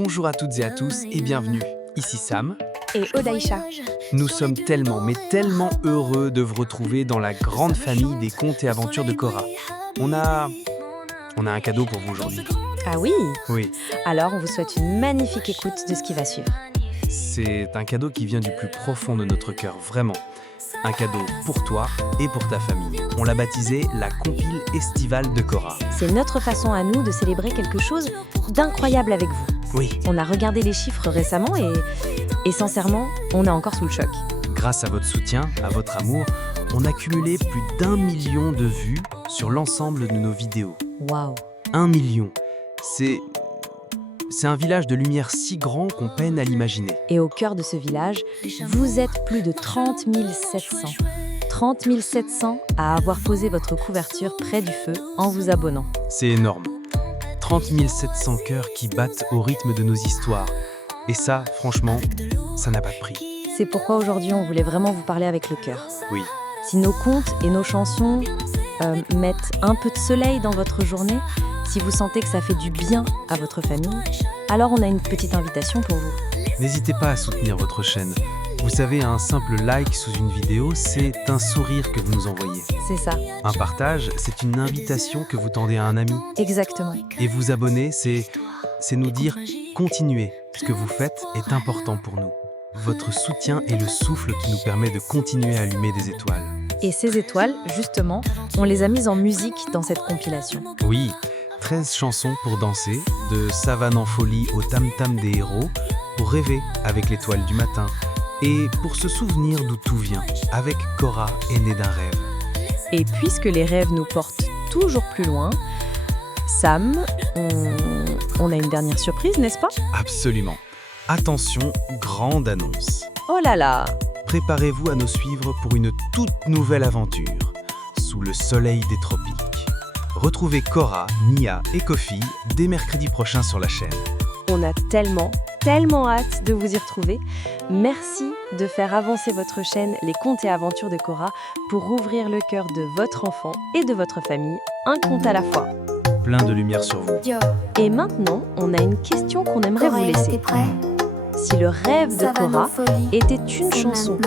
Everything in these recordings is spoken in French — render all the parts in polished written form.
Bonjour à toutes et à tous et bienvenue. Ici Sam. Et Odaïcha. Nous sommes tellement, mais tellement heureux de vous retrouver dans la grande famille des contes et aventures de Cora. On a un cadeau pour vous aujourd'hui. Ah oui? Oui, Alors on vous souhaite une magnifique écoute de ce qui va suivre. c'est un cadeau qui vient du plus profond de notre cœur, vraiment. Un cadeau pour toi et pour ta famille. On l'a baptisé la compile estivale de Cora. C'est notre façon à nous de célébrer quelque chose d'incroyable avec vous. Oui, On a regardé les chiffres récemment et sincèrement, on est encore sous le choc. grâce à votre soutien, à votre amour, on a cumulé plus d'1 million de vues sur l'ensemble de nos vidéos. Waouh! 1 million. C'est un village de lumière si grand qu'on peine à l'imaginer. Et au cœur de ce village, vous êtes plus de 30 700. 30 700 à avoir posé votre couverture près du feu en vous abonnant. C'est énorme. 30 700 cœurs qui battent au rythme de nos histoires. Et ça, franchement, ça n'a pas de prix. C'est pourquoi aujourd'hui on voulait vraiment vous parler avec le cœur. Oui, Si nos contes et nos chansons mettent un peu de soleil dans votre journée, si vous sentez que ça fait du bien à votre famille, alors on a une petite invitation pour vous. n'hésitez pas à soutenir votre chaîne. Vous savez, un simple like sous une vidéo, c'est un sourire que vous nous envoyez. C'est ça, Un partage, c'est une invitation que vous tendez à un ami. exactement. Et vous abonner, c'est nous dire « Continuez, ce que vous faites est important pour nous ». Votre soutien est le souffle qui nous permet de continuer à allumer des étoiles. Et ces étoiles, justement, on les a mises en musique dans cette compilation. Oui, 13 chansons pour danser, de Savane en folie au tam-tam des héros, pour rêver avec l'étoile du matin, et pour se souvenir d'où tout vient, avec Cora est née d'un rêve. Et puisque les rêves nous portent toujours plus loin, Sam, on a une dernière surprise, n'est-ce pas? Absolument. Attention, grande annonce. Oh là là! Préparez-vous à nous suivre pour une toute nouvelle aventure, sous le soleil des tropiques. Retrouvez Cora, Nia et Kofi dès mercredi prochain sur la chaîne. On a tellement hâte de vous y retrouver. Merci de faire avancer votre chaîne Les Contes et Aventures de Cora pour ouvrir le cœur de votre enfant et de votre famille, un conte à la fois. Plein de lumière sur vous. Et maintenant, on a une question qu'on aimerait vous laisser. Si le rêve de Cora était une chanson,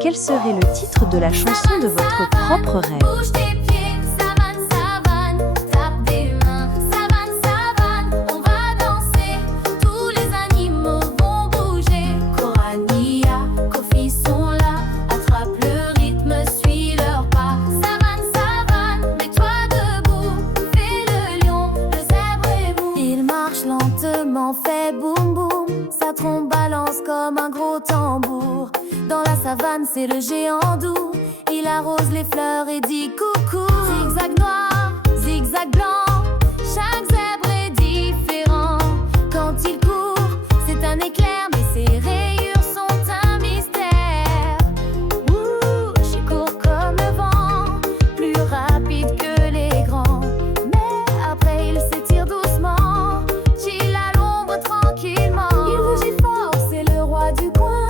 quel serait le titre de la chanson de votre propre rêve? Bouge tes pieds, savane, savane, tape des mains, savane, savane, on va danser, tous les animaux vont bouger. Cora, Nia, Kofi sont là, attrape le rythme, suis leur pas. Savane, savane, mets-toi debout, fais le lion, le zèbre est mou. Il marche lentement, fait boum boum, sa trompe balance comme un gros tambour. Dans la savane, c'est le géant doux. Il arrose les fleurs et dit coucou. Zigzag noir, zigzag blanc, chaque zèbre est différent. Quand il court, c'est un éclair, mais ses rayures sont un mystère. Ouh, je cours comme le vent, plus rapide que les grands. Mais après, il s'étire doucement, chill à l'ombre tranquillement. Il rougit fort, c'est le roi du coin.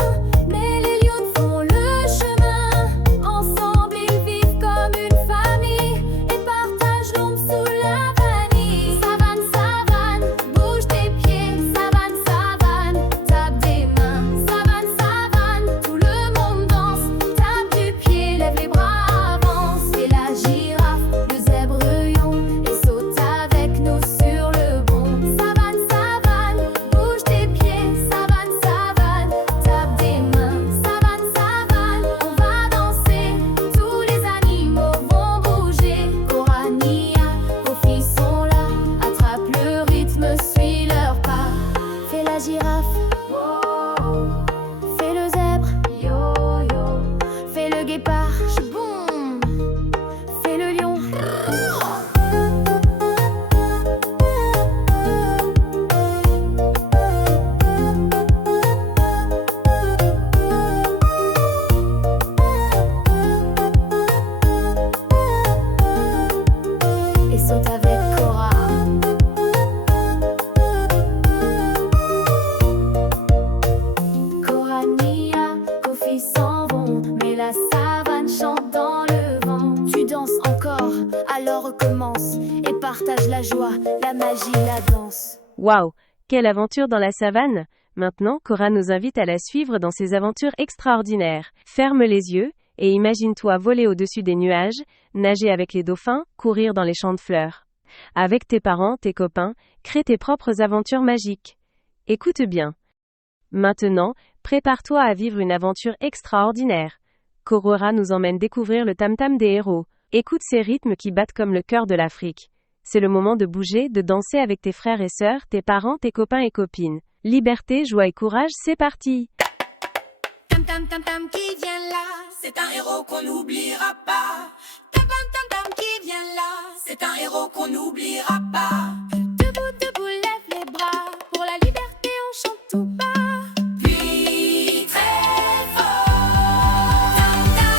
Mais les lions font le chemin. Ensemble, ils vivent comme une famille et partagent l'ombre sous la vanille. Savane, savane, bouge tes pieds. Savane, savane, tape des mains. Savane, savane, tout le monde danse. Tape du pied, lève les bras, avance. Et la girafe, le zèbre lion, et saute avec nous sur le bon. Savane, savane, bouge tes pieds. Savane, savane, tape des mains. Savane, savane, on va danser. Tous les animaux vont bouger. Cora, Nia, Kofi sont là. Attrape le rythme, suis leur pas. Fais la girafe, fais le zèbre, yo-yo. Fais le guépard, boum. Fais le lion. Et saute avec Cora. Cora, Nia, Kofi s'en vont, mais la savane chante dans le vent. Tu danses encore, alors recommence et partage la joie, la magie, la danse. Waouh! Quelle aventure dans la savane! Maintenant, Cora nous invite à la suivre dans ses aventures extraordinaires. Ferme les yeux, et imagine-toi voler au-dessus des nuages, nager avec les dauphins, courir dans les champs de fleurs. Avec tes parents, tes copains, crée tes propres aventures magiques. Écoute bien. Maintenant, prépare-toi à vivre une aventure extraordinaire. Korora nous emmène découvrir le tam-tam des héros. Écoute ces rythmes qui battent comme le cœur de l'Afrique. C'est le moment de bouger, de danser avec tes frères et sœurs, tes parents, tes copains et copines. Liberté, joie et courage, c'est parti! Tam tam tam tam qui vient là, c'est un héros qu'on n'oubliera pas. Tam tam tam qui vient là, c'est un héros qu'on n'oubliera pas. Debout, debout, lève les bras, pour la liberté on chante tout bas. Puis très fort, tam tam.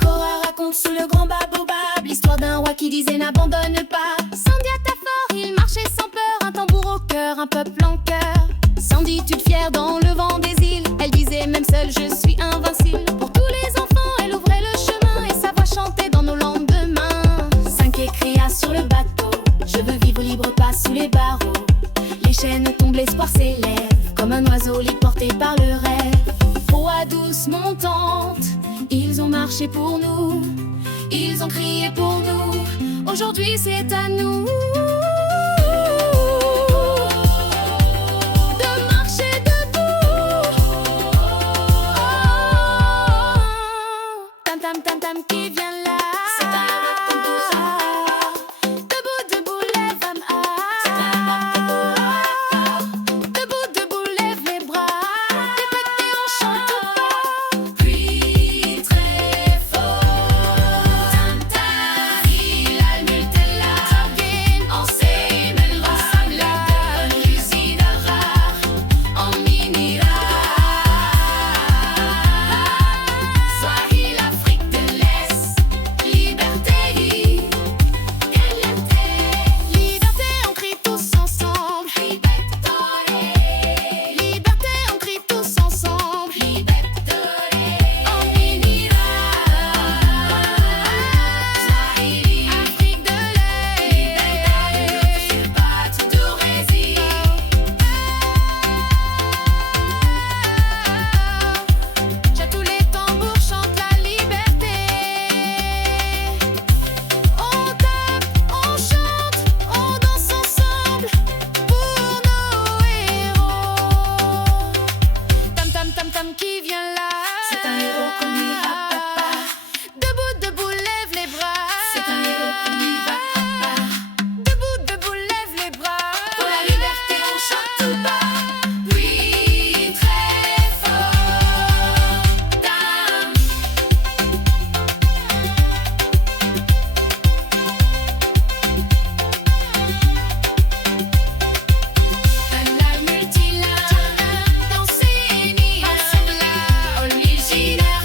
Cora raconte sous le grand baobab l'histoire d'un roi qui disait n'abandonne pas. Sandy à ta fort, il marchait sans peur, un tambour au cœur, un peuple en cœur. Sandy, toute fière dans le vent des îles, elle disait même seule je suis invincible. Pour tous les enfants, elle ouvrait le chemin et sa voix chantait dans nos lendemains. Cinq écria sur le bateau, je veux vivre libre, pas sous les barreaux. Les chaînes tombent, l'espoir s'élève, comme un oiseau libre porté par le rêve. Proie douce montante, ils ont marché pour nous, ils ont crié pour nous, aujourd'hui c'est à nous. De marcher debout. Tam tam tam tam qui vient là, c'est un héros. Debout, debout, lève debout, debout, lève les bras. Liberté, on chante tout bas. Puis très fort. Tam tam, il a le multella. On s'aimera. La lucidara. On minira. Swahili, l'Afrique de l'Est. Liberté. Liberté, on crie tous ensemble. Liberté, on crie tous ensemble. On minira. Swahili, Afrique de l'Est. Tout réside. J'ai tous les tambours, chante la liberté. On tape, on chante, on danse ensemble pour nos héros. Tam tam tam tam qui vient là, c'est un héros qu'on n'ira pas. Debout, debout, lève les bras, c'est un héros qu'on n'ira pas. Debout, debout, lève les bras, pour la liberté on chante tout bas. Oui, très fort. Tam. La multila, danser ni la original.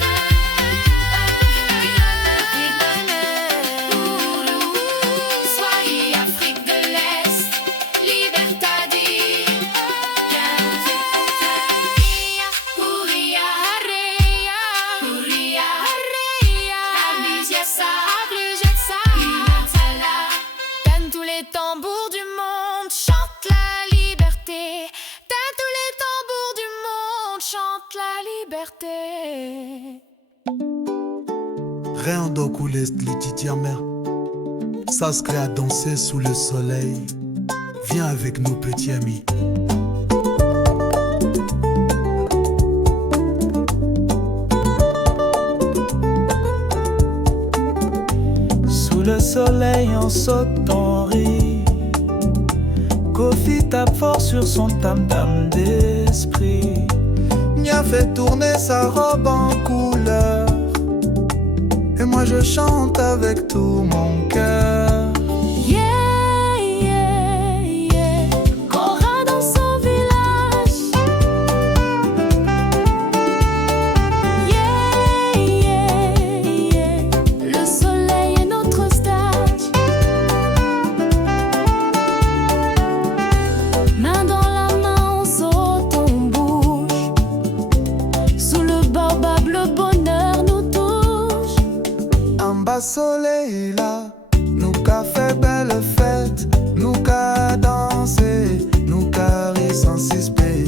Swahili, Afrique de l'Est, Libertadi. Huria, Huria, Donne tous les tambours du monde, chante la liberté. Donne tous les tambours du monde, chante la liberté. Reondoku Lititiamer, ça se crée à danser sous le soleil. Viens avec nous, petit ami. Sous le soleil, on saute, on rit. Kofi tape fort sur son tam-tam d'esprit. Nia fait tourner sa robe en couleur. Et moi je chante avec tout mon cœur. Yeah, yeah, yeah. Cora dans son village. Yeah, yeah, yeah. Le soleil est notre stage. Main dans la main, on saute, on bouge. Sous le baobab, le bonheur nous touche. Cora soleil là, nous qu'a fait belle fête, nous qu'a dansé, nous qu'a ri sans suspect.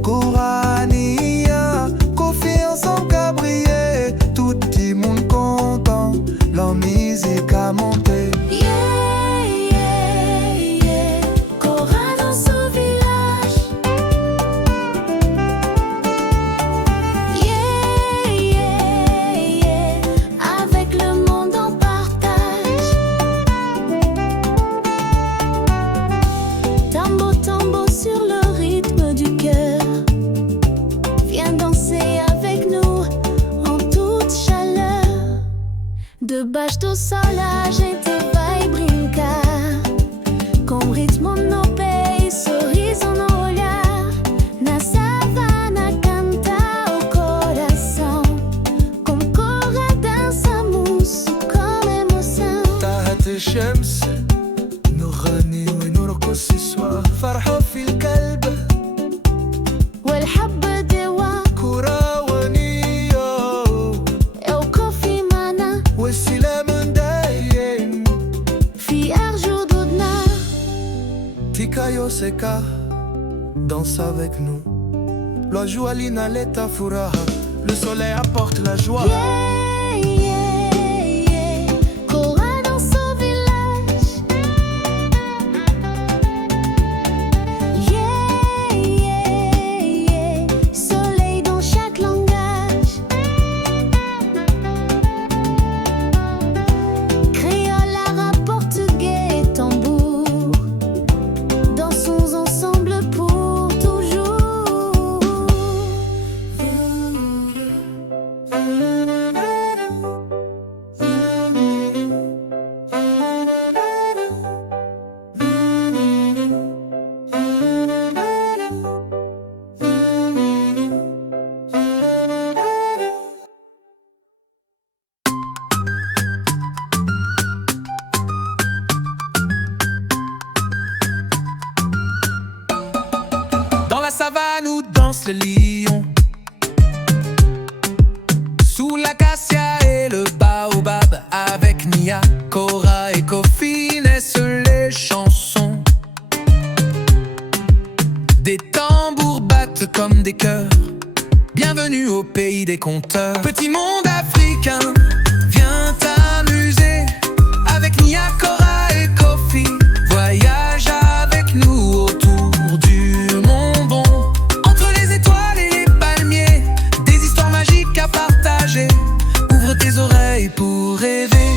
Cora Nia, Kofi ensemble qu'a brillé, tout le monde content, la musique a monté. Yeah, yeah, yeah. Cora danse au village. Yeah, yeah, yeah. Avec le monde en partage. Tambo, tambo sur le rythme du cœur. Viens danser avec nous en toute chaleur. De baixo do sol a gente vai brincar com o ritmo no pé e sorriso no olhar. Na savana canta o coração, com Cora dançamos com emoção. تحت الشمس نغني ونرقص سوا، فرحة في القلب والحب دوا كروانية é o Kofi Mana والسلام دايم. في أرجودنا. Tikayo Seka, danse avec nous. La joie l'inaleta furaha, le soleil apporte la joie. Yeah, yeah, yeah. Cora danse au village. Yeah, yeah, yeah. Soleil dans chaque langage. Créole, arabe, portugais, tambour. Dansons ensemble pour toujours. Dans la savane où danse le lion, sous l'acacia et le baobab, avec Nia, Cora et Kofi naissent les chansons. Des tambours battent comme des cœurs. Bienvenue au pays des conteurs. Petit monde africain, viens t'amuser avec Nia, Cora et Kofi. Voyage avec nous autour du monde bon. Entre les étoiles et les palmiers, des histoires magiques à partager. Ouvre tes oreilles pour rêver.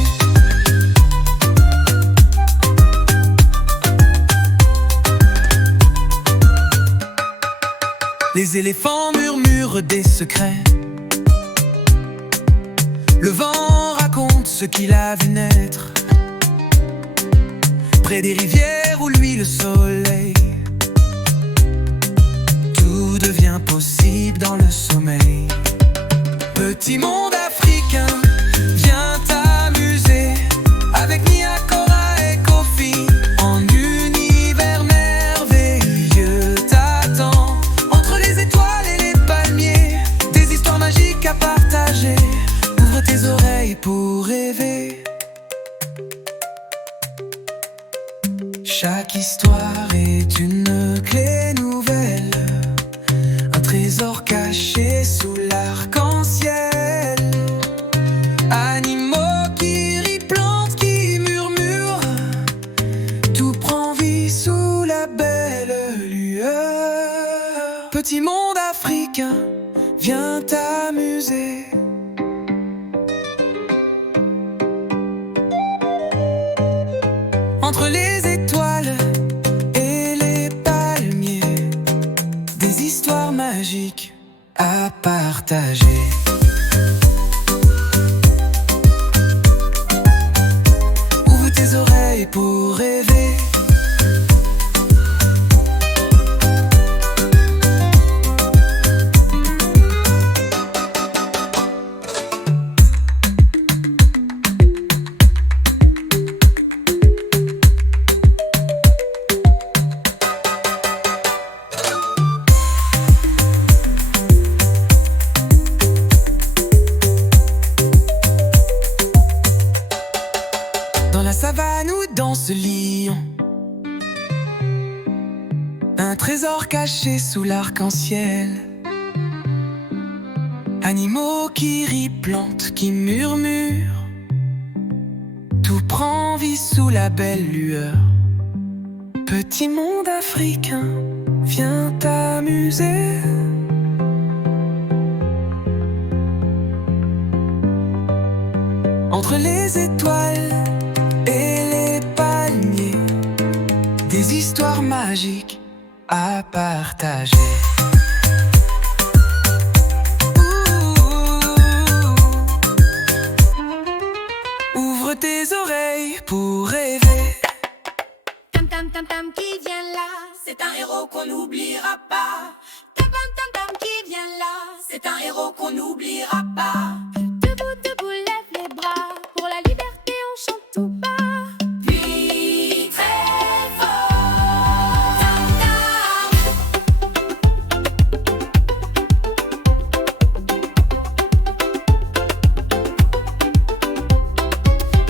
Les éléphants murmurent des secrets. Le vent raconte ce qu'il a vu naître. Près des rivières où luit le soleil, tout devient possible dans le sommeil. Petit monde africain, viens t'amuser avec Nia, Cora et Kofi. En univers merveilleux t'attend. Entre les étoiles et les palmiers, des histoires magiques à partager. Ouvre tes oreilles pour rêver. Chaque histoire est une clé nouvelle, un trésor caché sous l'arc-en-ciel. Animaux qui rient, plantes qui murmurent, tout prend vie sous la belle lueur. Petit monde africain, viens t'amuser. Entre les étoiles et les palmiers, des histoires magiques à partager. Ouvre tes oreilles pour rêver. trésors cachés sous l'arc-en-ciel. Animaux qui rient, plantes qui murmurent. Tout prend vie sous la belle lueur. Petit monde africain, viens t'amuser. Entre les étoiles et les palmiers, des histoires magiques à partager. Ouvre tes oreilles pour rêver. Tam tam tam tam qui vient là, c'est un héros qu'on n'oubliera pas. Tam tam tam tam qui vient là, c'est un héros qu'on n'oubliera pas. Debout, debout, lève les bras, pour la liberté on chante tout bas. Puis très fort. Tam tam.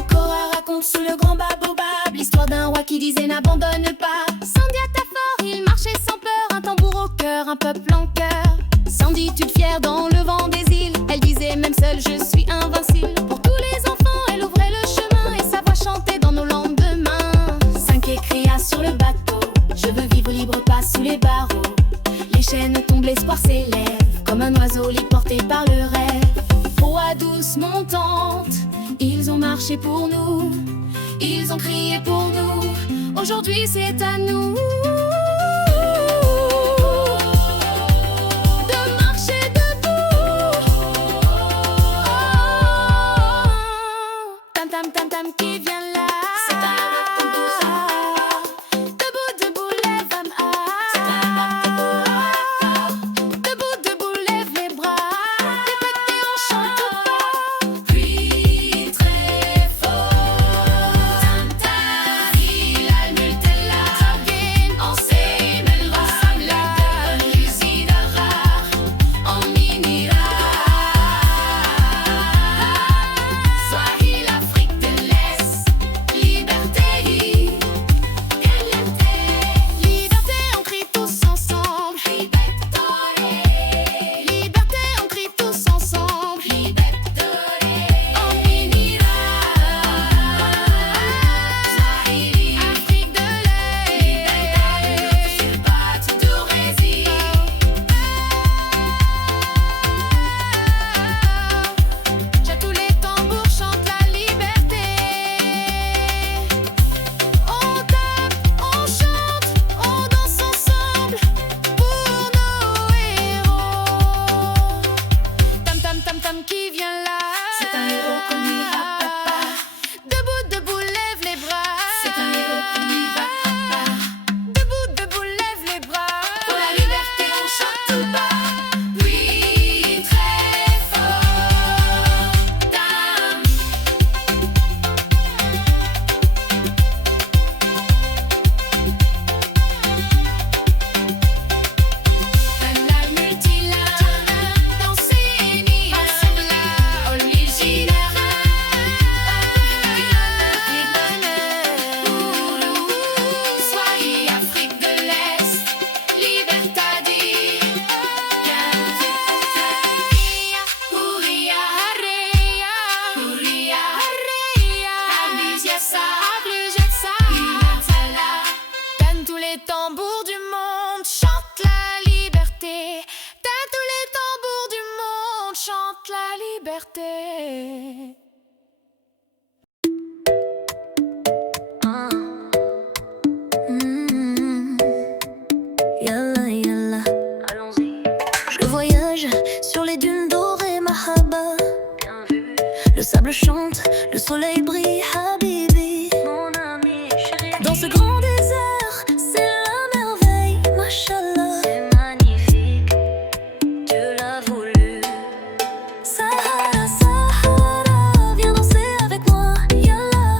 Cora raconte sous le grand baobab l'histoire d'un roi qui disait n'abandonne pas. Sandiata fort, il marchait sans peur, un tambour au cœur, un peuple en cœur. Sanditude fière dans le vent des îles, elle disait même seule je suis invincible. Pour tous les enfants, elle ouvrait le chemin et sa voix chantait dans nos lendemains. 5 écria sur le bateau, je veux vivre libre, pas sous les barreaux. Les chaînes tombent, l'espoir s'élève, comme un oiseau libre porté par le rêve. Proie douce montante, ils ont marché pour nous, ils ont crié pour nous, aujourd'hui c'est à nous. De marcher debout. Tam tam tam tam qui vient là, c'est un héros qu'on nous. Debout, debout, lève âme. C'est un héros. Debout, debout, lève les bras. Répétez, on chante tout bas. Puis très fort. Tam tam, il a le Nutella. On s'aime le rassemble. Lucide rare, on minira. Swahili, l'Afrique de l'Est. Liberté, liberté, on crie tous ensemble. Liberté, on crie tous ensemble. On minira. Swahili, Afrique de l'Est. Sur batte tout réside. J'ai tous les tambours chantent la liberté. On tape, on chante, on danse ensemble pour nos héros. Tam tam tam tam qui vient là, c'est un héros qu'on n'ira pas. Debout, debout, lève les bras, c'est un héros qu'on n'ira pas. Debout, debout, lève les bras, pour la liberté on chante tout bas. Oui, très fort. Tam. La multilingue, danser ni original. Soyez Afrique de l'Est, liberté. Houria, Hareya, Houria, Hareya. Ablusiasa, Limatala. Donne tous les tambours du monde, chante la liberté. Donne tous les tambours du monde, chante la liberté. Yalla yalla, allons-y. Je voyage sur les dunes dorées, Mahaba. Le sable chante, le soleil brille, Habibi. Mon ami chéri. Dans ce grand désert, c'est la merveille, Mashallah. C'est magnifique, Dieu l'a voulu. Sahara, Sahara, viens danser avec moi, Yalla.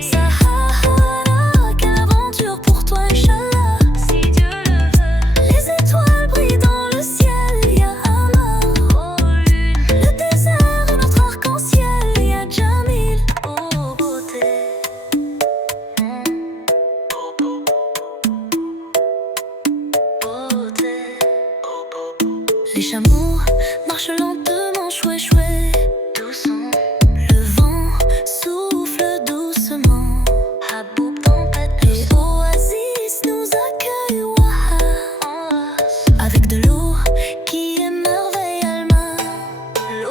Sahara, quelle aventure pour toi, Inch'Allah. Si Dieu le veut. Les étoiles brillent dans le ciel, Ya Amar. Le désert est notre arc-en-ciel, Ya Jamil. Oh beauté. Les chameaux marchent lentement, chouet chouet. Doucement. Le vent souffle doucement. Haboub tempête. Les oasis nous accueillent. Waha. Avec de l'eau qui émerveille Alma.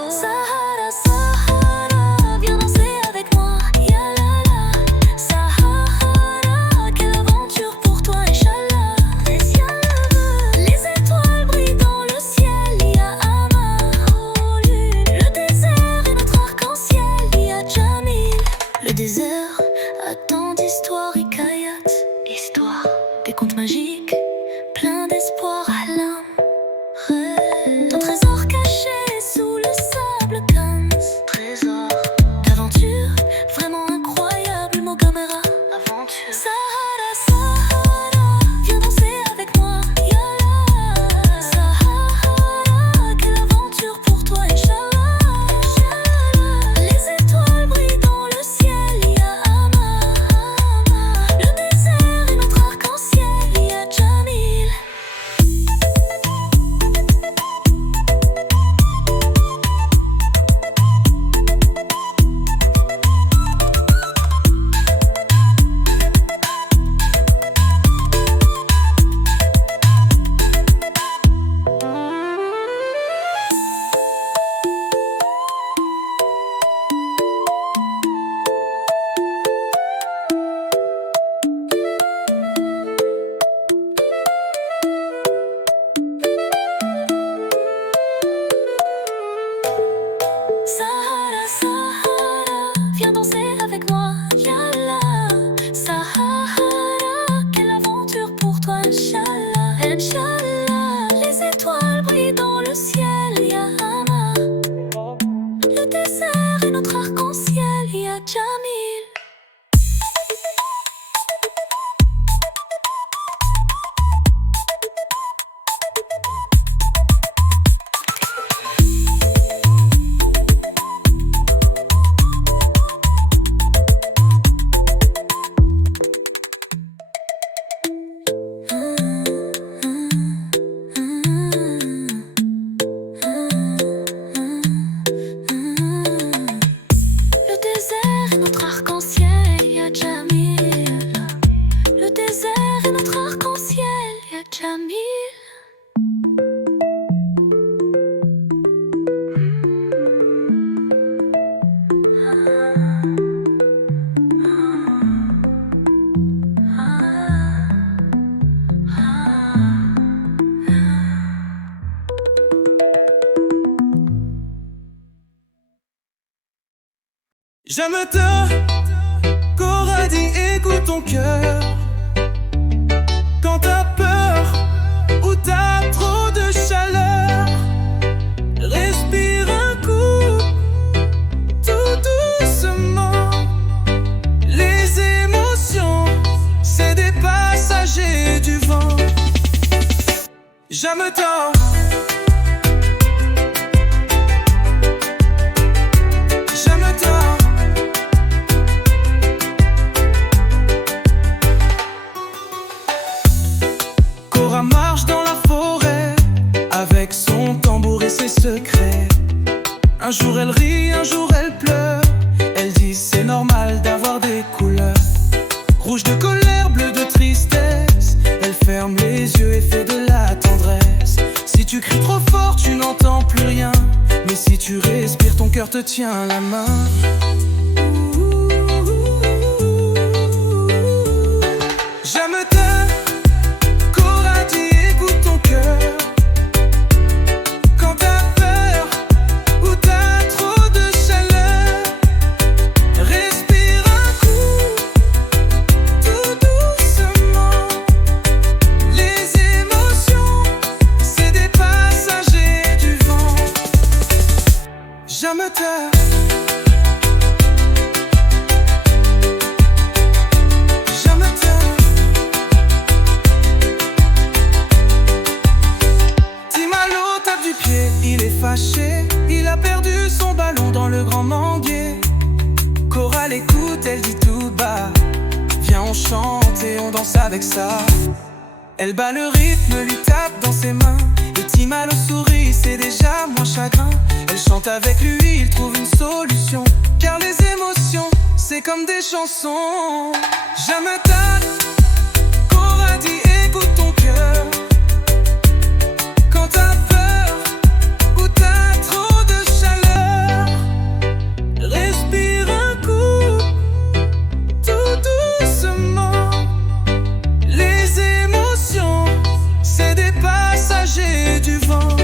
Sahara, Sahara, viens danser avec moi. Yalala. Sahara, quelle aventure pour toi, Inch'Allah. Les étoiles brillent dans le ciel. Y'a Amar, oh lune. Le désert est notre arc-en-ciel. Y'a Jamil. Le désert a tant d'histoires, hikayat. Histoire, des contes magiques, plein d'espoir. Ahlam. Un trésor caché sous le sable, Kanz. Trésor d'aventure, vraiment incroyable, Mogamera. Aventure. Sahara, Sahara, viens danser avec moi. Yallah. Sahara, quelle aventure pour toi, Inch'Allah. Les étoiles brillent dans le ciel. Y'a Amar, Amar. Le désert est notre arc-en-ciel. Y'a Jamil. Sahara, Sahara, viens danser avec moi. Yallah. Sahara, quelle aventure pour toi, Inch'Allah. Inch'Allah, les étoiles brillent dans le ciel. Y'a Amar. Le désert est notre arc-en-ciel. Y'a Jamil. Le désert est notre arc-en-ciel. Y'a Jamil. Le désert est notre arc-en-ciel. Y'a Jamil. J'aime ta Cora dit écoute ton cœur. Quand t'as peur ou t'as trop de chaleur, respire un coup, tout doucement. Les émotions, c'est des passagers du vent. J'aime ta Cora marche dans la forêt avec son tambour et ses secrets. Un jour elle rit, un jour elle pleure. Elle dit c'est normal d'avoir des couleurs. Rouge de colère, bleu de tristesse. Elle ferme les yeux et fait de la tendresse. Si tu cries trop fort, tu n'entends plus rien. Mais si tu respires, ton cœur te tient la main. J'aime ta Cora dit écoute ton cœur. Quand t'as peur ou t'as trop de chaleur, respire un coup, tout doucement. Les émotions, c'est des passagers du vent. J'aime ta il a perdu son ballon dans le grand manguier. Cora l'écoute, elle dit tout bas viens on chante et on danse avec ça. Elle bat le rythme, lui tape dans ses mains et petit mal au souris, c'est déjà moins chagrin. Elle chante avec lui, il trouve une solution. Car les émotions, c'est comme des chansons. Je me tâte, Cora dit écoute ton cœur. Quand t'as peur ou t'as trop de chaleur, respire un coup, tout doucement. Les émotions, c'est des passagers du vent.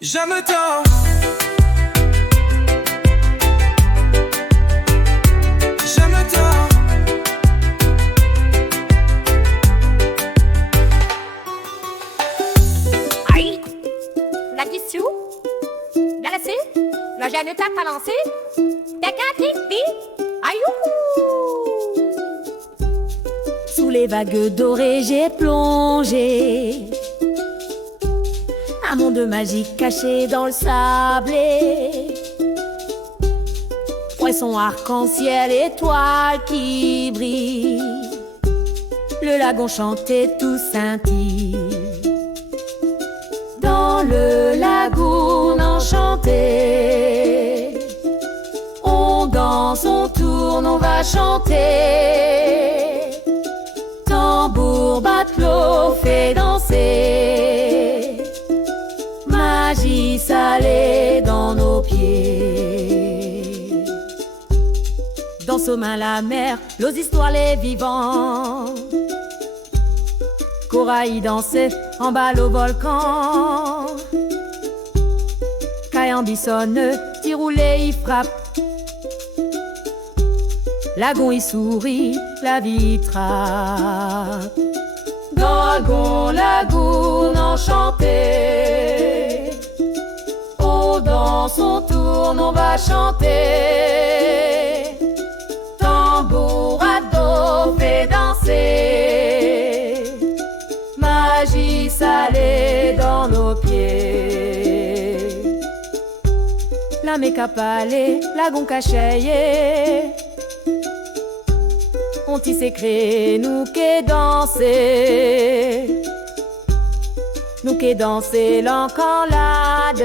Je me tords, je me tords. Aïe, la question, la laissée, la Jeannette a lancé, t'as qu'un clic, aïe. Sous les vagues dorées, j'ai plongé. Un monde magique caché dans le sablé. Poisson arc-en-ciel, étoiles qui brillent. Le lagon chantait tout scintille. Dans le lagoon enchanté, on danse, on tourne, on va chanter. Tambour, batelot, fait danser. Magie salée dans nos pieds. Danse aux mains la mer, l'eau histoires les vivants. Cora y dansait en bas au volcan. Kayambi sonne, tiroulé y frappe. Lagon y sourit, la vie trappe. Dragon, lagoon enchanté. On danse, on tourne, on va chanter. Tambour à dos fait danser. Magie salée dans nos pieds. La méca palais, lagon cacheillé. On t'y s'est créé, nous qu'est dansé. Nous qu'est dansé l'encanlade.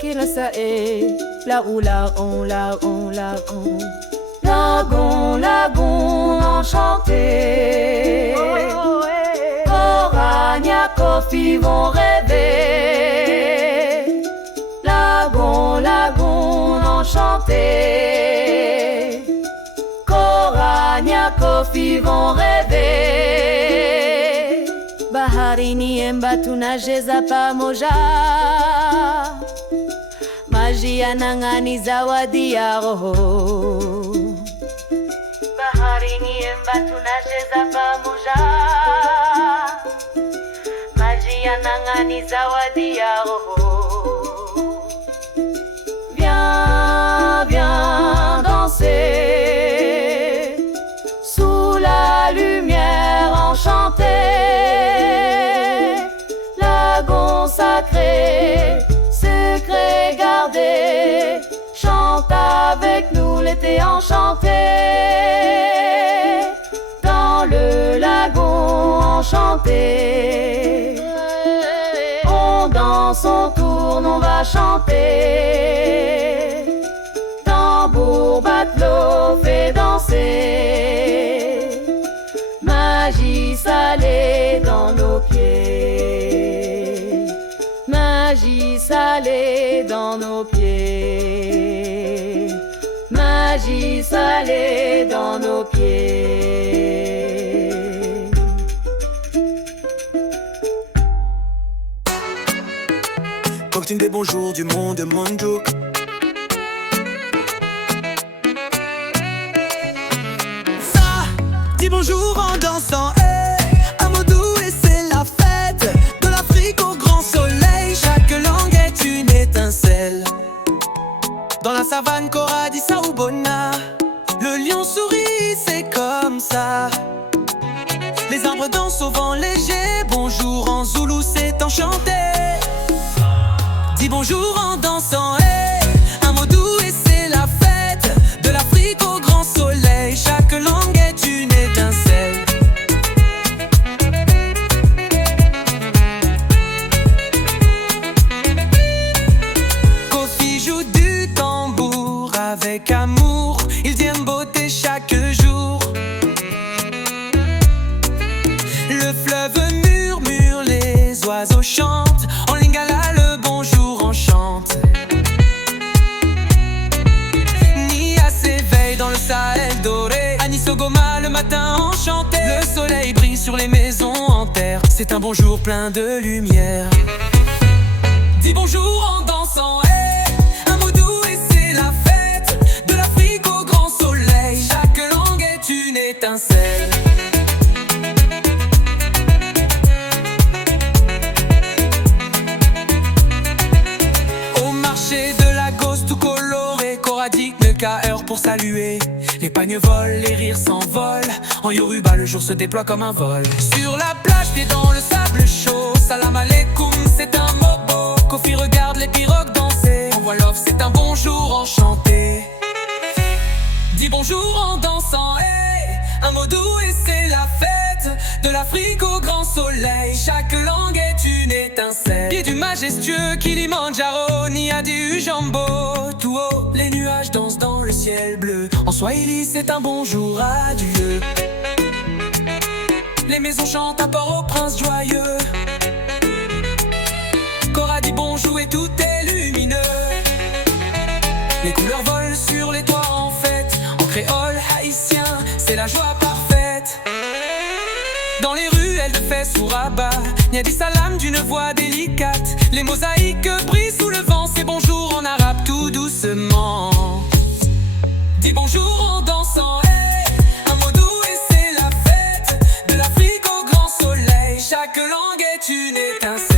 Qui le sait, la ou la on, la on, la on. Lagon, lagon enchanté. Orania, Kofi vont rêver. Lagon, lagon enchanté. Corania, Kofi vont rêver. Baharini embatuna jeza pamoja. Magia nangani zawadi ya roho. Baharini embatuna jeza pamoja. Magia nangani zawadi ya roho. Viens, viens danser sous la lumière enchantée. Lagon sacré, secret gardé, chante avec nous l'été enchanté. Dans le lagon enchanté, on danse, on tourne, on va chanter. Tambour, batelot, fait danser. Magie salée dans nos pieds. Magie salée dans nos pieds. Magie salée dans nos pieds. Cocktail des bons jours du monde Monjouk. Ça, dis bonjour en dansant, Amadou et c'est la fête de l'Afrique au grand soleil. Chaque langue est une étincelle. Dans la savane, Cora dit Saoubona. Le lion sourit, c'est comme ça. Les arbres dansent au vent léger. Bonjour en zoulou, c'est enchanté. Dis bonjour en dansant, Amadou et c'est la fête de l'Afrique au grand soleil. Chaque langue est une étincelle. soleil brille sur les maisons en terre. C'est un bonjour plein de lumière. Dis bonjour en dansant, hey, un mot doux et c'est la fête. De l'Afrique au grand soleil, chaque langue est une étincelle. Au marché de Lagos tout coloré, Cora dit ne qu'à heure pour saluer. Les pagnes volent, les rires s'envolent. En Yoruba le jour se déploie comme un vol. Sur la plage, pieds dans le sable chaud. Salam alaikum, c'est un mobo. Kofi regarde les pirogues danser. Envoie love, c'est un bonjour enchanté. Dis bonjour en dansant, hey, un mot doux et c'est la fête. De l'Afrique au grand soleil, chaque langue est une étincelle. Pied du majestueux Kilimandjaro, Nia du Jambo. Tout haut, les nuages dansent dans le ciel bleu. En Swahili, c'est un bonjour à Dieu. Les maisons chantent à Port-au-Prince joyeux. Cora dit bonjour et tout est lumineux. Les couleurs volent sur les toits en fête. En créole haïtien, c'est la joie parfaite. Dans les ruelles de Fès ou Rabat, Nia dit salam d'une voix délicate. Les mosaïques brillent sous le vent, c'est bonjour en arabe tout doucement. Dis bonjour en dansant, hey, un mot doux et c'est la fête. De l'Afrique au grand soleil, chaque langue est une étincelle.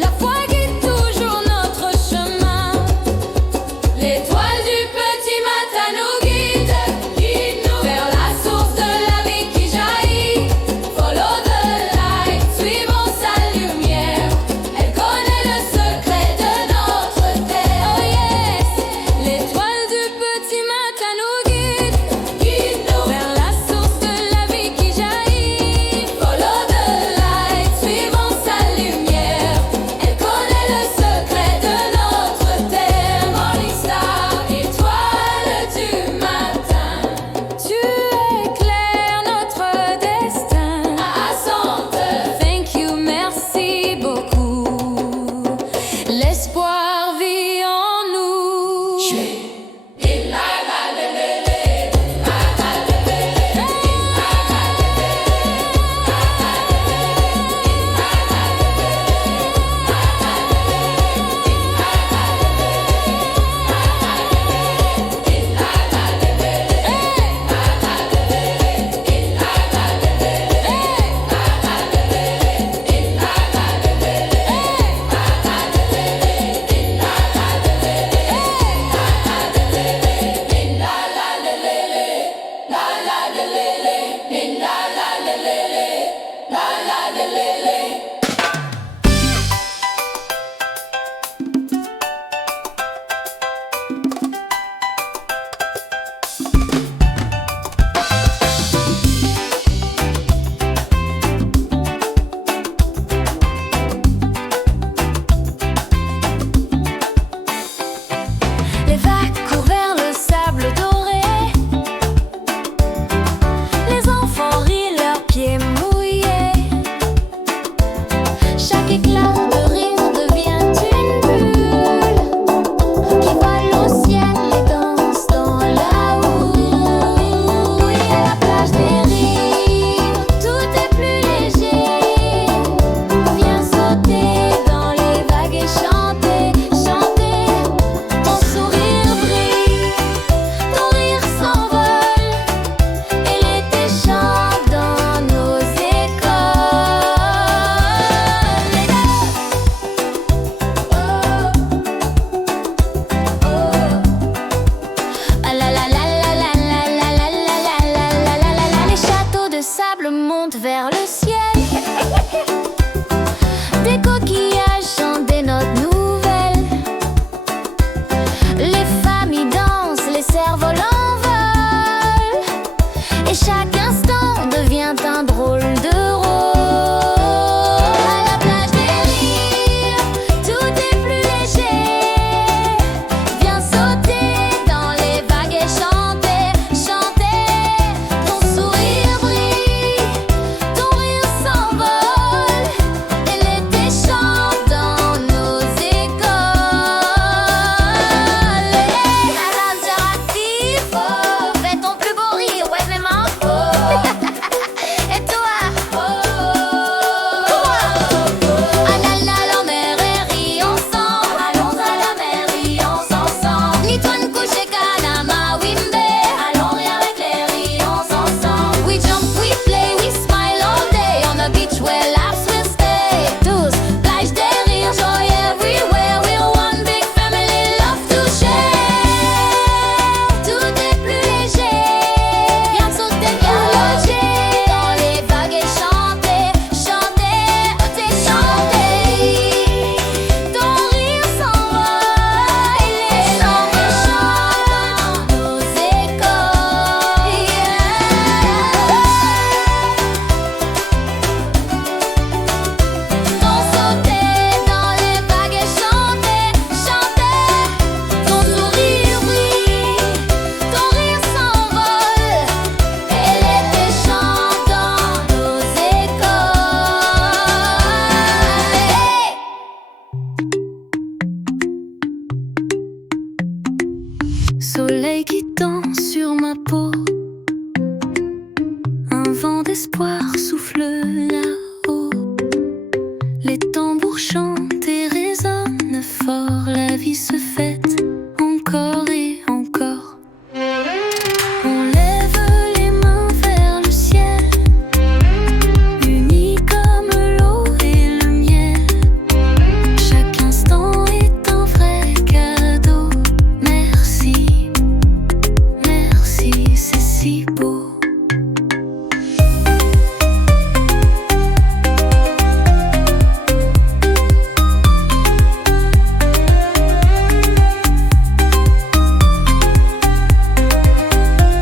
La foi soleil qui danse sur ma peau. Un vent d'espoir souffle là-haut. Les tambours chantent et résonnent fort. La vie se fête encore et encore. On lève les mains vers le ciel, unis comme l'eau et le miel. Chaque instant est un vrai cadeau. Merci, merci, c'est si beau.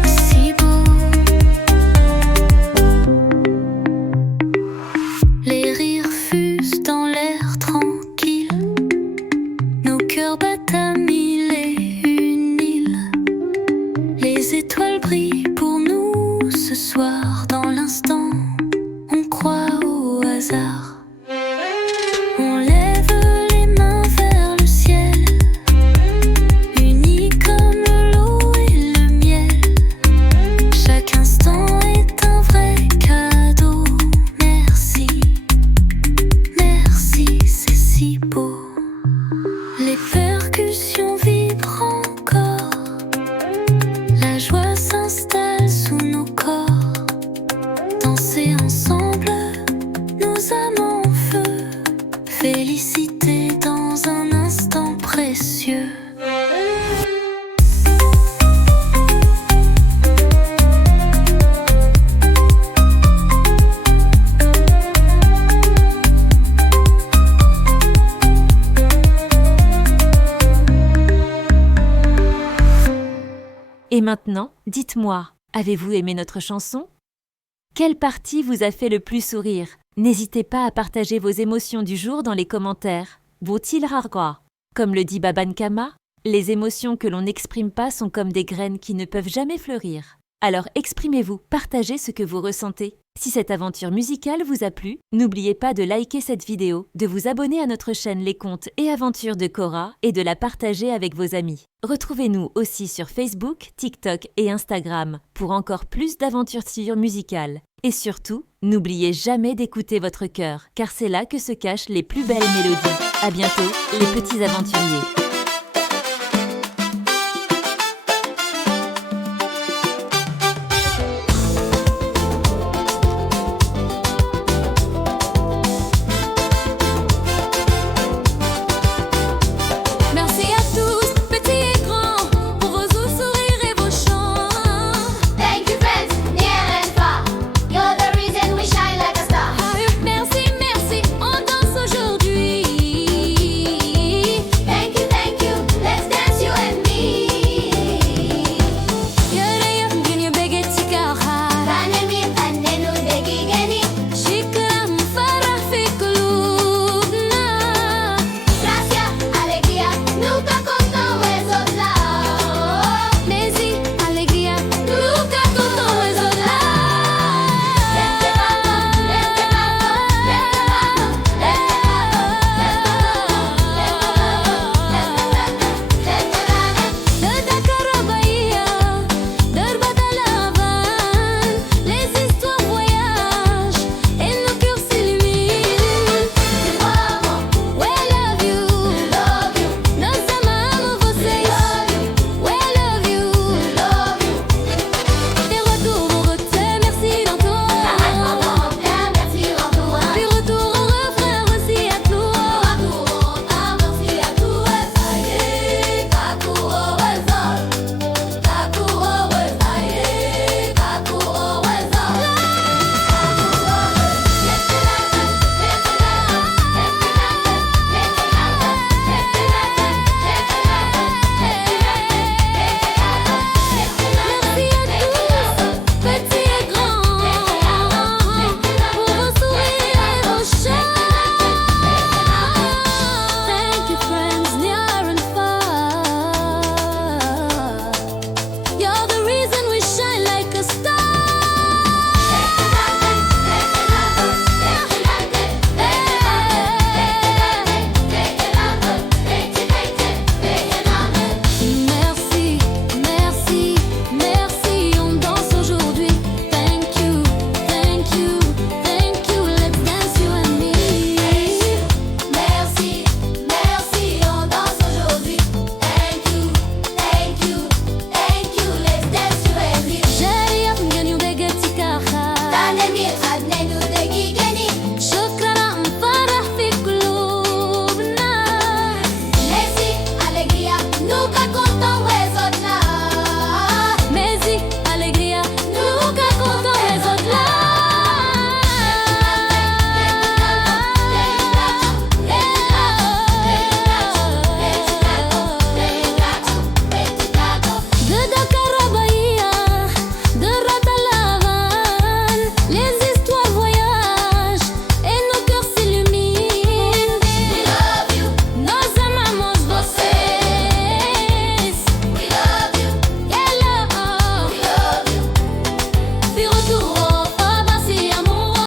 Si beau. Les rires fusent dans l'air tranquille. Nos cœurs battent à mille et une îles. Les étoiles brillent pour nous ce soir. Dans l'instant, on croit au hasard. On lève les mains vers le ciel, unis comme l'eau et le miel. Chaque instant est un vrai cadeau. Merci, merci, c'est si beau. Les percussions vibrent encore. La joie s'installe sous nos corps. Danser ensemble, nos âmes en feu. Félicité dans un instant précieux. Et maintenant, dites-moi, avez-vous aimé notre chanson? Quelle partie vous a fait le plus sourire? N'hésitez pas à partager vos émotions du jour dans les commentaires. Botil rargwa. Comme le dit Baban Kama, les émotions que l'on n'exprime pas sont comme des graines qui ne peuvent jamais fleurir. Alors exprimez-vous, partagez ce que vous ressentez. Si cette aventure musicale vous a plu, n'oubliez pas de liker cette vidéo, de vous abonner à notre chaîne Les Contes et Aventures de Cora et de la partager avec vos amis. Retrouvez-nous aussi sur Facebook, TikTok et Instagram pour encore plus d'aventures musicales. Et surtout, n'oubliez jamais d'écouter votre cœur, car c'est là que se cachent les plus belles mélodies. À bientôt, les petits aventuriers.